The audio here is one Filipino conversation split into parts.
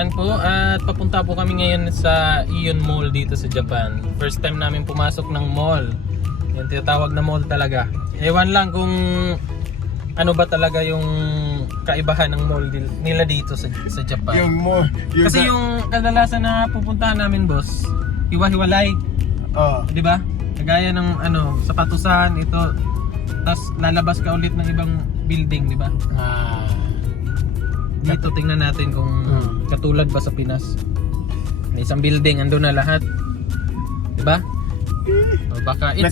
Ayan po, at papunta po kami ngayon sa Aeon Mall dito sa Japan. First time namin pumasok ng mall. Yung tinatawag na mall talaga. Ewan lang kung ano ba talaga yung kaibahan ng mall nila dito sa Japan. Yung mall. Kasi yung kadalasan na pupuntahan namin, boss, hiwa-hiwalay. Di ba? Kagaya ng sapatusan, ito. Tapos lalabas ka ulit ng ibang building, di ba? Dito tingnan natin kung katulad ba sa Pinas. May isang building, andun na lahat. Di ba? O baka it's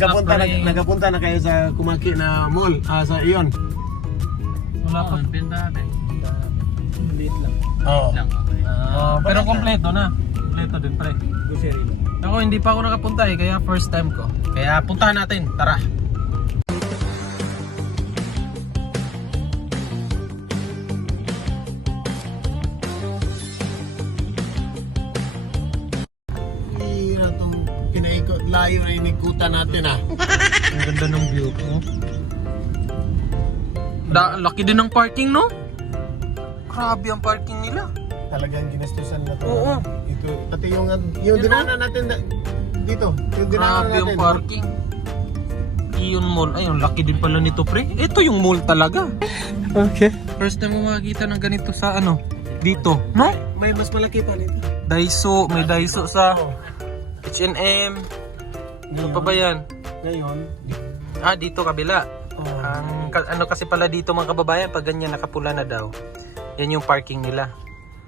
nagapunta na kayo sa Kumaki na mall, sa Aeon. wala pa. Pinta natin. Maliit lang. Pero basta. kompleto na. Kompleto din, pre. Ako hindi pa ako nakapunta kaya first time ko. Kaya puntahan natin, tara. Pinaikot layo na inikutan natin Ang ganda ng view ko. Laki din ng parking, no? Grabe ang parking nila. Talagang ginastusan na to. Oo. Ito, pati yung dinaanan natin dito. Yung dinaanan Grabe natin. ang parking. Aeon Mall. Ay, ang laki din pala nito, pre. Ito yung mall talaga. Okay. First time mo makikita ng ganito sa dito, no? May mas malaki pa dito. Daiso, may Daiso sa H&M. Ano pa ba yan? Ngayon, Dito kabila. Ang kasi pala dito mga kababayan, pag ganyan nakapula na daw, yan yung parking nila.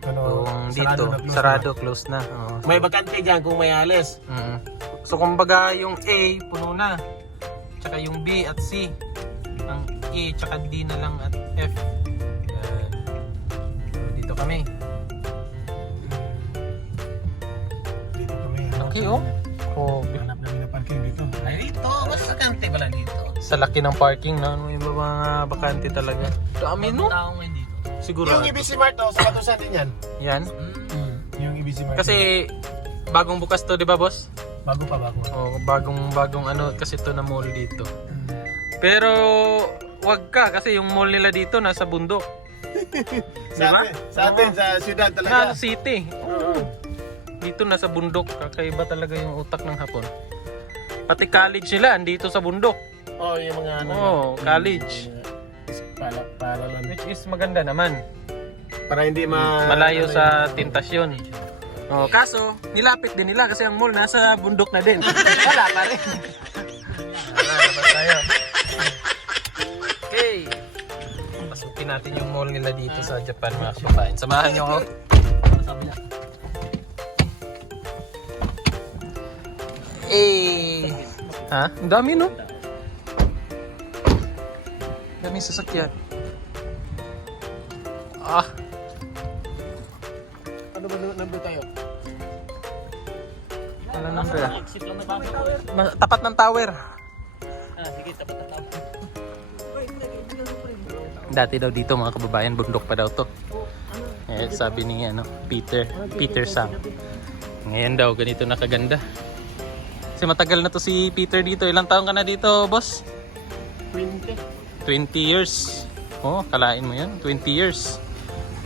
Kung dito, sarado, close na. May bakante dyan kung may alis. So kumbaga yung A, puno na. Tsaka yung B at C. Ang E, tsaka D na lang at F. Yan. So, dito kami. Dito kami. Okay, oh. Hanap namin ng parking dito. Ay, dito. Mas bakante pala dito. Sa laki ng parking, no? May mga bakante talaga. Dami, no? Siguro. Yung EBC Mart, sa Batusan din yan. Yan. Yung EBC Mart. Kasi bagong bukas to, di ba, boss? bago. Bagong kasi to na mall dito. Pero wag ka kasi yung mall nila dito nasa bundok. Diba? Sa atin, sa syudad talaga. Nasa city. Dito nasa bundok. Kakaiba talaga yung utak ng Hapon. Pati college nila andito sa bundok. Yung mga college. Para lang. Which is maganda naman. Para hindi malayo sa tentasyon. Kaso, nilapit din nila kasi ang mall nasa bundok na din. Wala pa rin. Labas tayo. Okay. Pasukin natin yung mall nila dito sa Japan, mga kababayan. Samahan nyo ako. Ang dami, no? Daming sasakyan. Ano ba number tayo? Ano number tapat ng tower. Sige, tapat ng tower. Dati daw dito mga kababayan, bundok pa daw to. Sabi ni Peter Sang. Ngayon daw ganito na kaganda. Kasi matagal na to si Peter dito. Ilang taon ka na dito, boss? 20 years. Kalain mo yan, 20 years.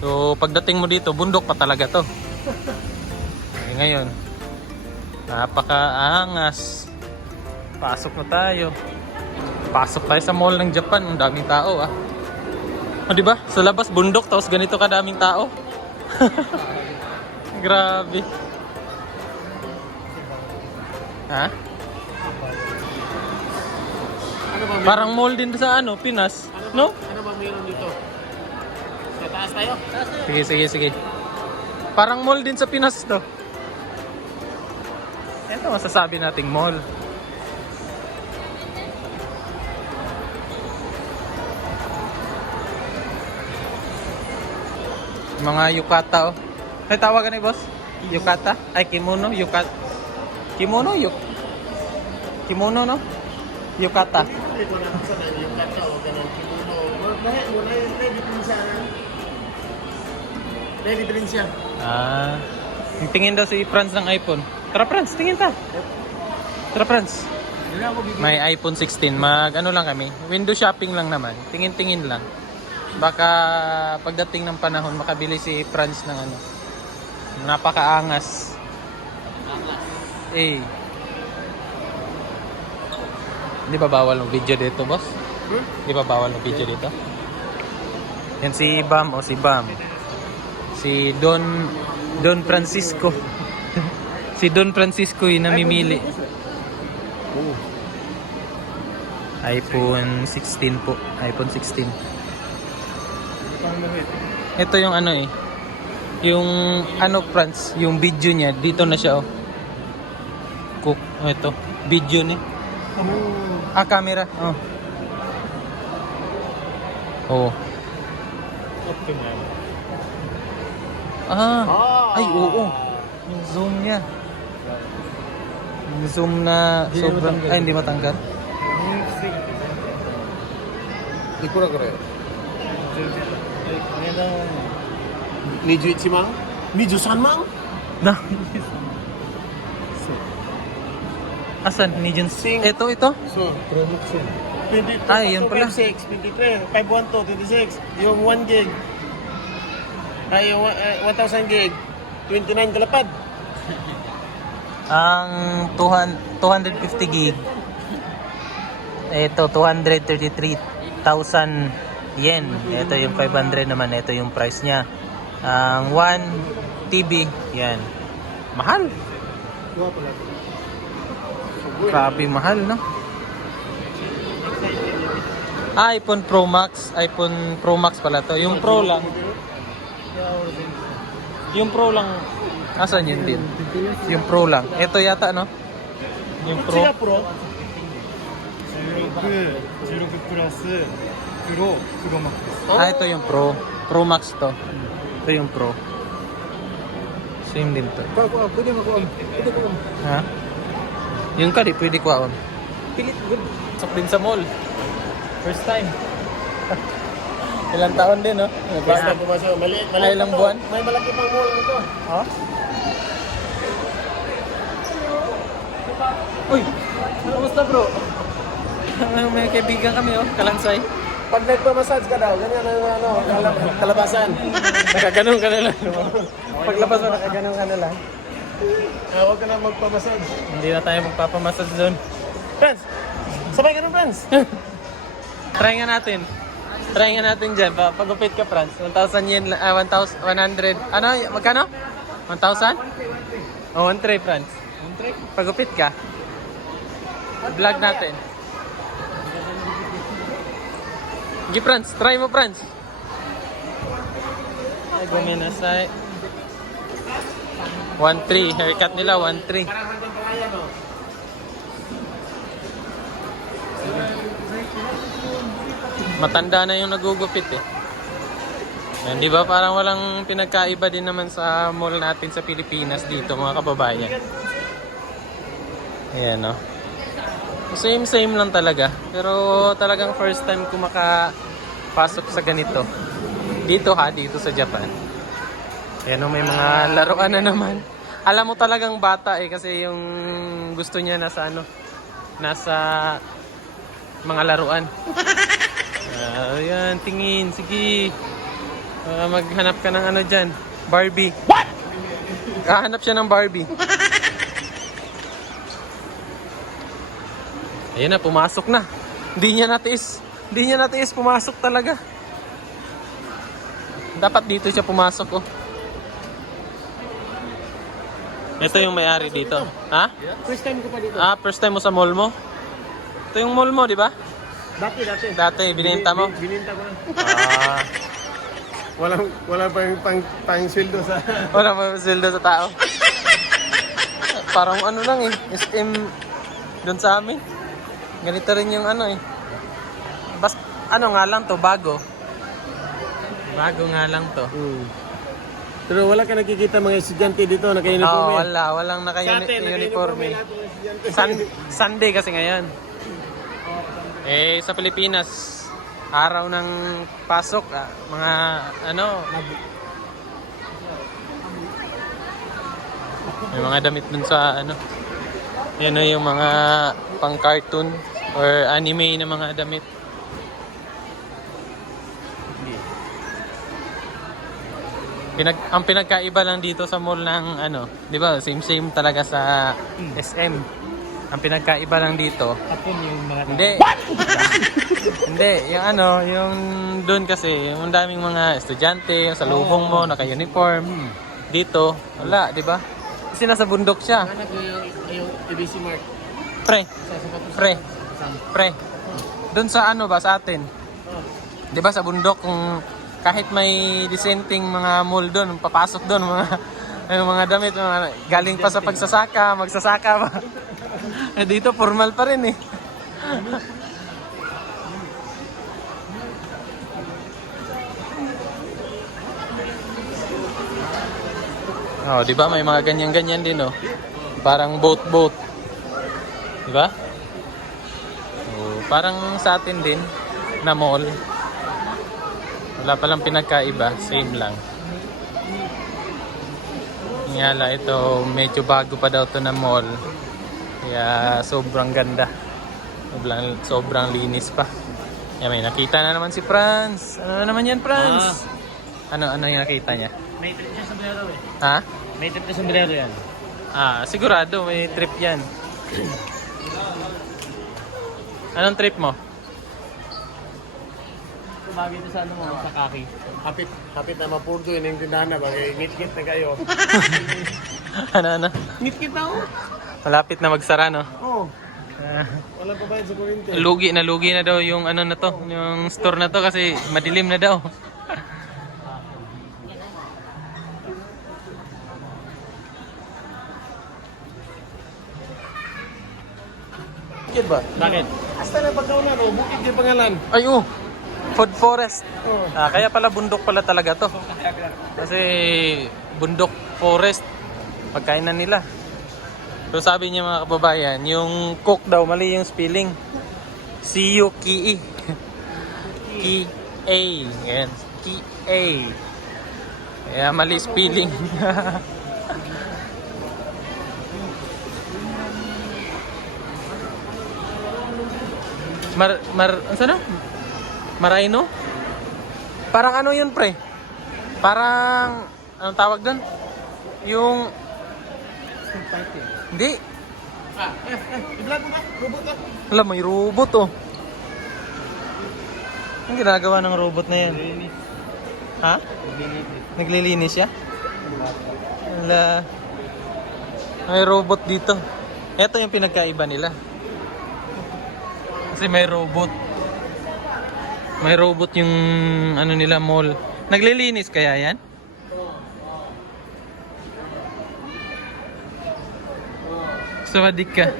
So pagdating mo dito, bundok pa talaga to. Ngayon, napakaangas. Pasok na tayo. Pasok tayo sa mall ng Japan. Ang daming tao di ba? Sa labas bundok tapos ganito kadaming tao. Grabe. Parang mall din sa Pinas, no? Ano ba mayroon dito? Sa taas tayo? Sige. Parang mall din sa Pinas to. Ito masasabi nating mall. Mga yukata Ay tawagan ni boss? Yukata? Ay kimono, yukata. Kimono, kimono, no? Yukata. Hindi ko na sa yukata o ganun kimono. May diferensya. Tingin daw si Franz ng iPhone. Tara Franz, tingin ta. Tara Franz. May iPhone 16. Mag-ano lang kami. Window shopping lang naman. Tingin-tingin lang. Baka pagdating ng panahon makabili si Franz ng Napakaangas. Eh. Di ba bawal ng video dito, boss? Di ba bawal ng video dito? Yan si Bam o si Bam. Si Don Francisco. Si Don Francisco yung namimili. iPhone 16 po. iPhone 16. Ito yung ano eh. Yung ano Franz, yung video niya dito na siya oh. Cook, ito, video ni. Camera. Oh. Oh. Ay oo. Yung zoom niya. Yung zoom na sobrang hindi matanggal. いくらこれ21万23万 Na. Asan ni Jun? Ito. So, production. 22, Ay, yun pala. 56, 23, 512, 26. Yung 1 gig. Ay, yung 1,000 gig. 29 kalapad. Ang 250 gig. Ito 233,000 yen. Ito yung 500 naman. Ito yung price niya. Ang 1 TB, yan. Mahal. Grabe mahal, no? iPhone Pro Max. iPhone Pro Max pala to. Yung Pro lang. Yung Pro lang. Asan yun din? Yung Pro lang. Ito yata, no? Yung Pro. こっちがプロ16プラスプロマックス。 Ito yung Pro. Pro Max to. Ito yung Pro. Same din to. Pwede mo Ha? Yung ka, di pwede ko Pilit good. Sok din sa mall. First time. Ilang taon din, no? Basta pumasok. Maliit Ay, ilang pa to. buwan? May malaki pang mall nito. Ha? Uy! Kamusta bro? May kaibigan kami, oh. Kalansay. Pag nagpa-massage ka daw, ganyan ang kalabasan. Nakaganon ka na lang. Paglabas mo, nakaganon ka na lang. Huwag ka na magpa-massage. Hindi na tayo magpapamassage doon. Friends! Sabay ka na, friends! Try nga natin. Try nga natin dyan. Pagupit ka, Franz. 1,000 yen, 1,100. Ano? Magkano? 1,000? Oh, 1,300, Franz. 1,300? Pagupit ka. Vlog natin. Sige, Franz. Try mo, Franz. Ay, guminasay. 1,300. Haircut nila, 1,300. Matanda na yung nagugupit eh. Yan, di ba parang walang pinagkaiba din naman sa mall natin sa Pilipinas dito mga kababayan. Ayan no. Same lang talaga. Pero talagang first time ko makapasok sa ganito. Dito sa Japan. Ayan no, may mga laruan na naman. Alam mo talagang bata eh kasi yung gusto niya nasa mga laruan. Ayan, tingin. Sige. Maghanap ka ng ano dyan. Barbie. What? Kahanap siya ng Barbie. Ayan na, pumasok na. Hindi niya natiis pumasok talaga. Dapat dito siya pumasok, oh. Ito yung may-ari dito. Ha? First time ko pa dito. First time mo sa mall mo? Ito yung mall mo, di ba? Dati, binenta mo? Bininta ko na. Ah. Wala pa yung pang sweldo sa... Wala mo sildo sa tao. Parang ano lang eh. SM doon sa amin. Ganito rin yung ano eh. Ano nga lang to, bago. Bago nga lang to. Pero wala ka nakikita mga estudyante dito naka-uniforme. Walang naka-uniforme. Sunday kasi ngayon. Sa Pilipinas, araw ng pasok, mga may mga damit dun sa yan yung mga pang cartoon or anime na mga damit. Ang pinagkaiba lang dito sa mall ng ano, 'di ba? Same talaga sa SM. Ang pinagkaiba lang dito, Hapon yung mga hindi. Hindi, yung ano, yung doon kasi, yung daming mga estudyante, sa lubong mo, naka-uniform. Dito, wala, 'di ba? Kasi nasa bundok siya. Anak ko yung ABC Mart. Pre. Doon sa ano ba sa atin? 'Di ba sa bundok kung kahit may dissenting mga mall doon, papasok doon mga damit galing pa sa pagsasaka, magsasaka pa. Eh dito formal pa rin eh. Oh, 'di ba may mga ganyan-ganyan din oh. Parang boat. 'Di ba? Oh, parang sa atin din na mall. Wala palang pinagkaiba, same lang. Ngala ito, medyo bago pa daw to na mall. Kaya sobrang ganda. Sobrang linis pa. Yan, may nakita na naman si Franz. Ano na naman yan, Franz? Ano yung nakita niya? May trip siya sa Bolero eh. Ha? May trip siya sa Bolero yan. Sigurado may trip yan. Anong trip mo? Bagay ito sa ano mo, sa kaki. Hapit na mapurdo yun yung tindahan na bagay. Ngit-ngit na kayo. Ano? Ngit-ngit na ako. Malapit na magsara, no? Oo. Walang pabayad sa kuryente. Lugi na daw yung ano na to, yung store na to kasi madilim na daw. Bukid ba? Bakit? Hasta na pagkaunan o bukid yung pangalan. Ay, Food Forest. Oo. Kaya pala bundok pala talaga to. Kasi bundok forest pagkainan nila. So sabi niya mga kababayan, yung cook daw mali yung spelling. C-U-K-E. K-A. Yan. K-A. Kaya mali spelling. Ano? Marino? Parang ano yun, pre? Parang, anong tawag doon? Yung... Hindi. I-vlog mo ka. Robot ka. Alam, may robot oh. Anong ginagawa ng robot na yan? Ha? Naglilinis siya? Wala. May robot dito. Ito yung pinagkaiba nila. Kasi may robot. May robot yung ano nila mall. Naglilinis kaya yan? Sawadik ka.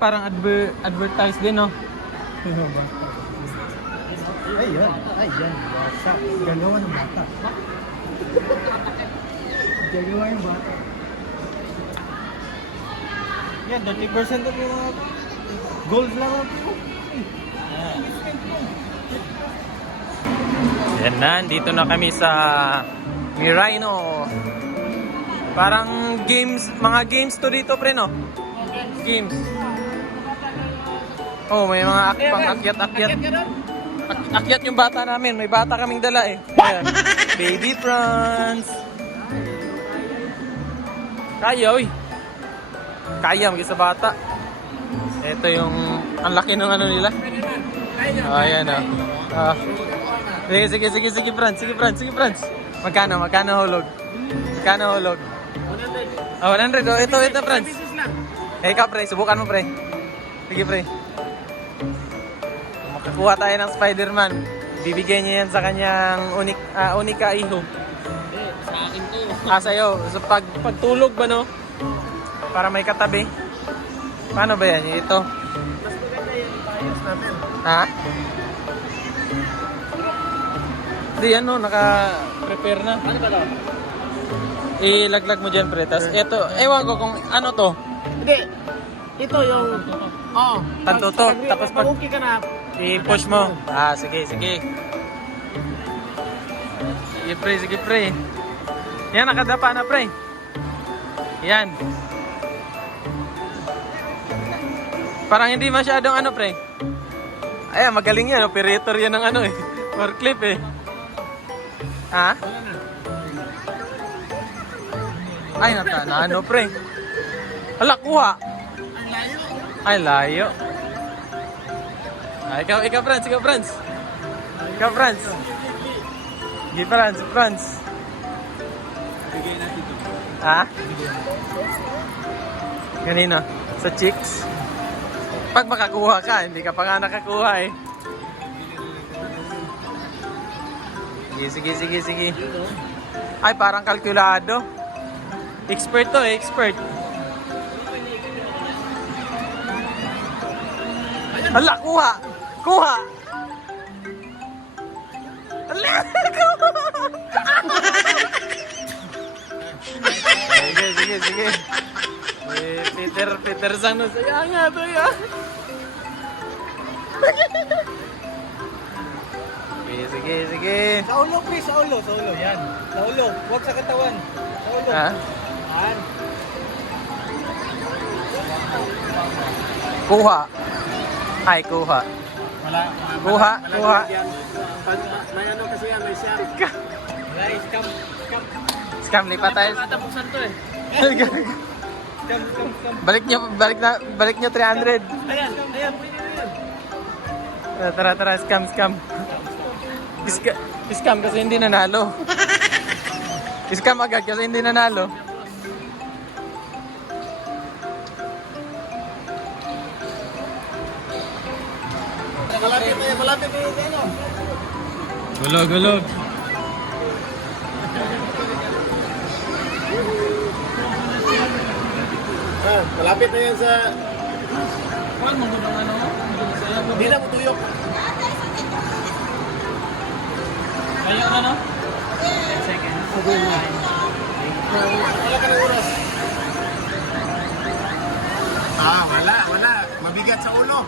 Parang advertise din, no? Ayan. Bata. Gagawa ng bata. Gagawa yung bata. Yan, 30% of yung mga gold lang ako. Yan na, dito na kami sa Mirino. Parang games, mga games to dito, pre, no? Games. Oh, may mga pang-akyat-akyat. Akyat yung bata namin. May bata kaming dala eh. Ayan. Baby prawns. Kaya, uy. Kaya, mag-isa bata. Ito yung, ang laki ng ano nila. Ayan, oh. Sige, Franz. Magkano hulog? 100. Oh, 100. Oh, ito, Franz. Ikaw, pre. Subukan mo, pre. Sige, pre. Makakuha tayo ng Spider-Man. Bibigyan niya yan sa kanyang unika iho. Sa akin to. Sa'yo. So, pagtulog ba, no? Para may katabi. Paano ba yan? Ito. Mas maganda yung tires natin. Ha? Hindi, ano, naka-prepare na. Ano ba to? Ilaglag mo dyan, pre. Tapos, ito, ewan ko kung ano to. Hindi. Ito yung... Oo. Tanto to. Tapos pag okay ka na. i-push mo. Sige. Sige, pre. Yan, nakadapa na, pre. Yan. Parang hindi masyadong ano, pre. Ayan, magaling yan. Operator yan ng ano eh. Forklift eh. Ha? Ay, na ano pre? Hala, kuha. Ay, layo. Ay, ikaw, Franz. Ikaw, Franz. Sige, Franz. Ha? Kanino? Sa chicks? Pag makakuha ka, hindi ka pa nga nakakuha eh. Sige. Ay, parang kalkulado. Expert to eh, expert. Hala, kuha! Hala, Sige. Peter Sang no, saya nga to ya. Sige. Sa ulo, please. Sa ulo. Yan. Sa ulo. Huwag sa katawan. Sa ulo. Ha? Yan. Kuha. Ay, kuha. Wala. Kuha. Pag may ano kasi yan, may share. Guys, come. Scam, lipat tayo. Tapusan to eh. Come. Balik nyo 300. Ayan, pwede na yan. Tara, scam. Scam kasi hindi nanalo. Scam agad kasi hindi nanalo. Malapit na yung ano. Gulog. Malapit na yan sa... Kuhan mo doon ang ano? Hindi na matuyok. Ayaw na no? 10 seconds. Wala ka ng oras. Wala. Mabigat sa ulo.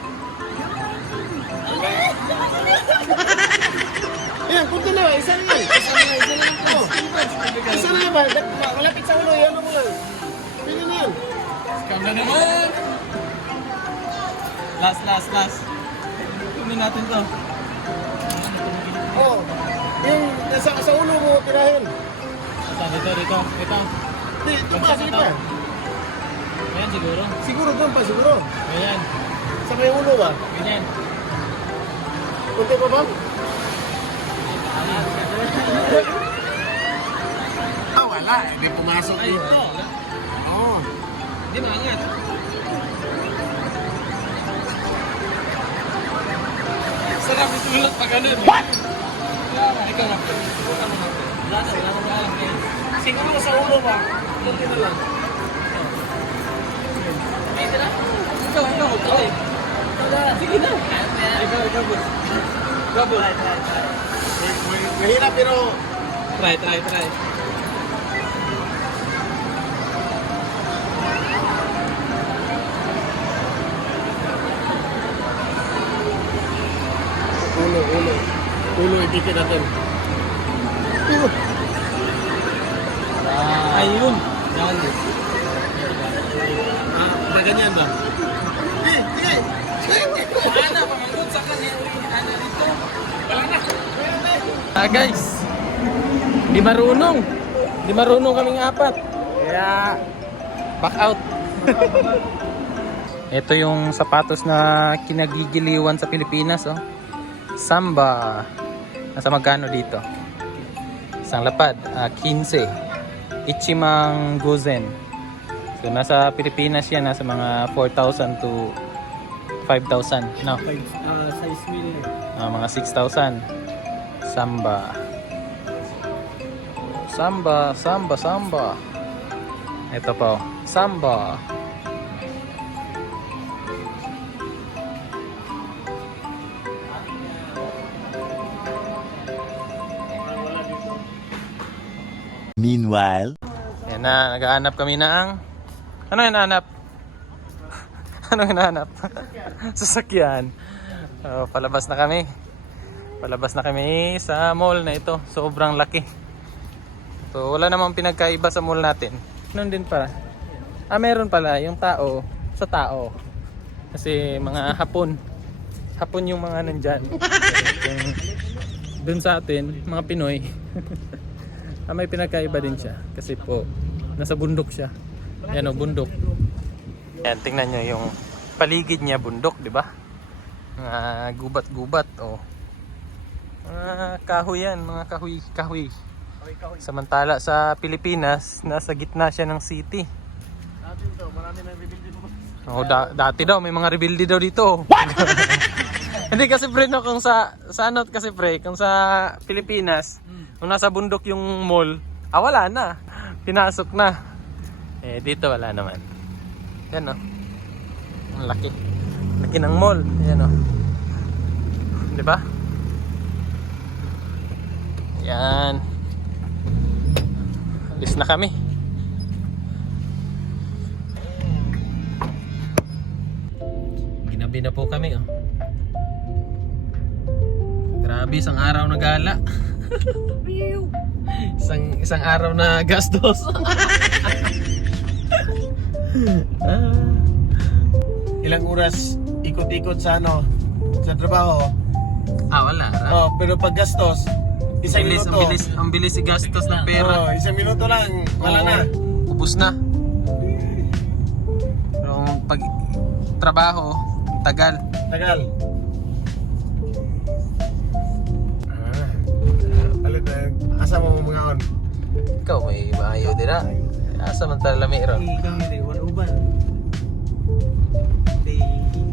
Ayan, kunti na. Isa na yan. Isa na ba? Malapit sa ulo. Yan mo lang. Pili na yan. Scam na naman! Last. Kunin natin to. Oo. Yung sa ulo mo, tirahin. Dito. Di, ito pa. Sige pa. Ayan siguro. Siguro doon pa, siguro. Ayan. Sa may ulo ba? Ganyan. Kunti pa ba? Wala. Hindi pumasok Ay, yun. ito. Oo. Hindi maangat. Sarap itulot pag ganun. What? Ikaw lang. Wala na alam kayo. Siguro sa ulo ba? Kunti na lang. Ikaw. Sige na. Ikaw, boss. Gabos. Mahirap pero... Try. Ulo, ipitin natin. Ayun. Ganyan ba? Ana, pangangkot sa kanya. Ana dito. Wala na. Guys. Di marunong kaming apat. Kaya back out. Ito yung sapatos na kinagigiliwan sa Pilipinas, oh. Samba. Nasa magkano dito? Isang lapad, 15. Ichimang Gozen. So nasa Pilipinas yan, nasa mga 4,000 to 5,000. No? Size million. Mga 6,000. Samba. Ito po. Samba. Meanwhile, Yan na, naghahanap kami ng... Ano hinahanap? Ano hinahanap? Sasakyan. Palabas na kami. Palabas na kami sa mall na ito. Sobrang laki. So wala namang pinagkaiba sa mall natin. Noon din pala. Meron pala yung tao sa tao. Kasi mga Hapon. Hapon yung mga nandyan. Yung dun sa atin, mga Pinoy, may pinakaiba din siya. Kasi po, nasa bundok siya. Yan o, bundok. Yan, tingnan nyo yung paligid niya, bundok, di ba? Mga gubat-gubat, o. Mga kahoy yan, mga kahoy. Samantala sa Pilipinas, nasa gitna siya ng city. Atin to, marami nang rebuild dito. Oh, dati daw may mga rebuildi daw dito. Hindi kasi pre no, kung sa ano kasi pre, kung sa Pilipinas, kung nasa bundok yung mall, wala na. Pinasok na. Eh dito wala naman. Yan oh. Ang laki. Laki ng mall. Yan oh. 'Di ba? Yan. Alis na kami. Ginabi na po kami oh. Grabe, isang araw na gala. isang araw na gastos. Ilang oras ikot-ikot sa ano, sa trabaho. Wala. Oh, pero pag gastos, isang minuto. Ang bilis i-gastos ng pera. Oh, isang minuto lang, wala Oo, na. ubos na. Pero pag trabaho, tagal. Tagal. Palit na. Asa mo mga on? Ikaw may maayo din na. Asa man tala mayroon. Ikaw hindi, wala uban. Day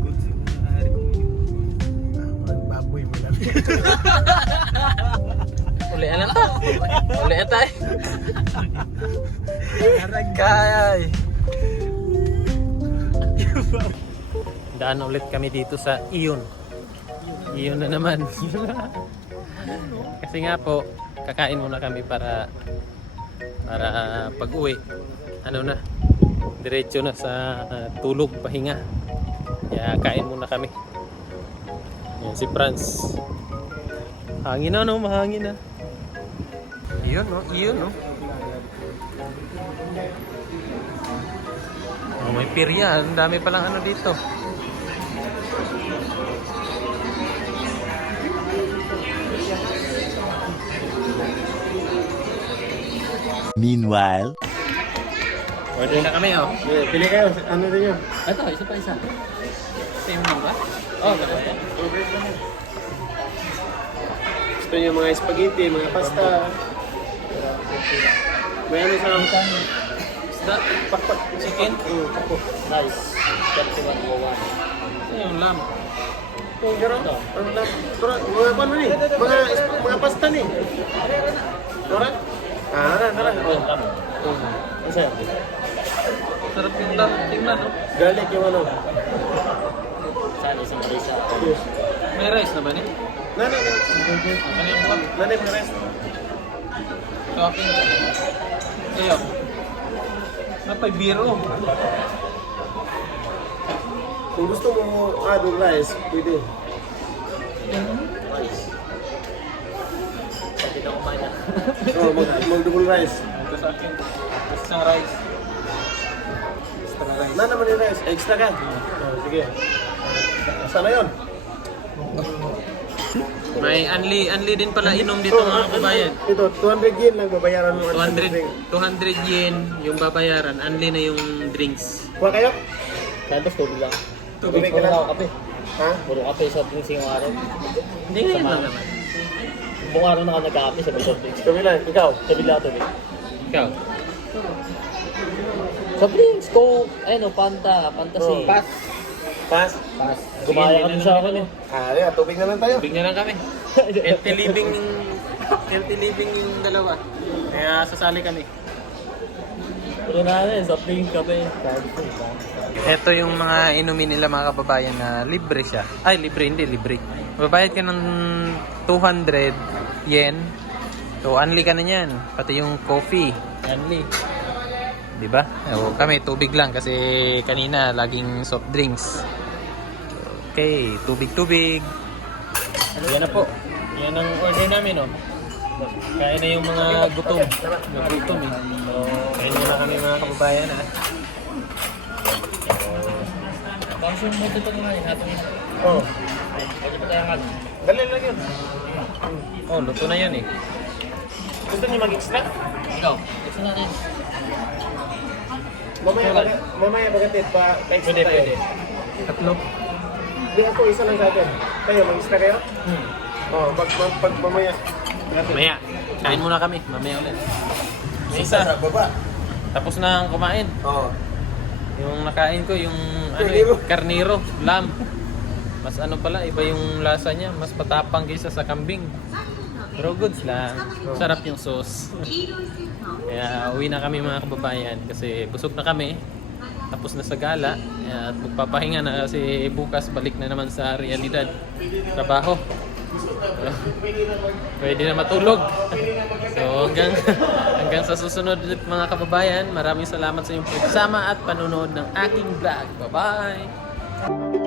good sa hari ko yun. Baboy mo lang. Ulian lang ta. Ulian tayo. Aragay. Daan ulit kami dito sa Iyon. Iyon na naman. Kasi nga po, kakain muna kami para pag-uwi. Ano na? Diretso na sa tulog, pahinga. Kaya kain muna kami. Yan si Franz. Hangin na no, mahangin na. Iyon no, iyon no. Oh, may pirya, ang dami palang ano dito. Meanwhile, Order na kami oh. Pili kayo, ano rin yun? Ito, isa pa isa. Same lang ba? Oh, dapat yan. Gusto niyo mga spaghetti, mga pasta. May ano sa Isda, pakpak, chicken. Nice. Ano yung lamb? Pero, ano lang? Pero, mga ano ni? Mga pasta ni. Tara? Tara. Oh. Ano sa'yo? Sarap yung lamb. Tingnan no? Garlic yung ano. Sana isang risa. Yes. May rice na ba ni? Nanay. Ano yung buwan? Nanay, mga rest. Shopping. Sa'yo. Napay biro. Kung gusto mo add rice, pwede. Sabi na kumain na. Oh, mag-double rice. Ito sa akin. Isang rice. Extra rice. Na naman yung rice. Extra ka? Oh, sige. Sana yun? May unli din pala inom dito mga kabayan. Ito, 200 yen lang babayaran mo. 200 yen yung babayaran. Unli na yung drinks. Kuha kayo? Tapos tubig lang. Tubig Puro ka lang. ako kape. Ha? Puro kape sa tuwing singong araw. Hindi ngayon lang naman. Buong araw na ako nagkakape sa soft drinks. Sabi lang, ikaw. Sabi lang tubig. Ikaw? Soft drinks, Coke, Fanta, Fantasy. Pass. Pass. Pass. Gumaya kami sa akin eh. Yeah, tubig na lang tayo. Tubig na lang kami. Healthy living yung dalawa. Kaya sasali kami. Puro na soft drinks, kape. Ito yung mga inumin nila mga kababayan na libre siya. Ay, hindi libre. Babayad ka ng 200 yen. So, unli ka na yan. Pati yung coffee. Unli. Diba? O, kami, tubig lang kasi kanina laging soft drinks. Okay, tubig. Yan na po. Yan ang order namin, oh. Kain na yung mga gutom. Nagutom eh. So, kain muna kami mga kababayan, ha. Tapos yung moto ito kumain, hatong Oh. Dali lang yun. Oh, luto na yan eh. Gusto niyo mag-extra? Ikaw, gusto na rin. Mamaya bagatid pa. Pwede. Tatlo. Hindi ako, isa lang sa atin. Kayo, mag-extra kayo? Oo, pag mamaya. Mamaya. Kain muna kami. Mamaya ulit. May isa. Sa baba. Tapos na ang kumain. Oo. Yung nakain ko, yung Karniro. karniro, lamb. Mas ano pala, iba yung lasa niya. Mas patapang kaysa sa kambing. Pero goods lang. Sarap yung sauce. Kaya uwi na kami mga kababayan kasi busog na kami. Tapos na sa gala. At magpapahinga na kasi bukas balik na naman sa realidad. Trabaho. Pwede na matulog. So hanggang sa susunod mga kababayan, maraming salamat sa inyong pagsama at panonood ng aking vlog. Bye-bye!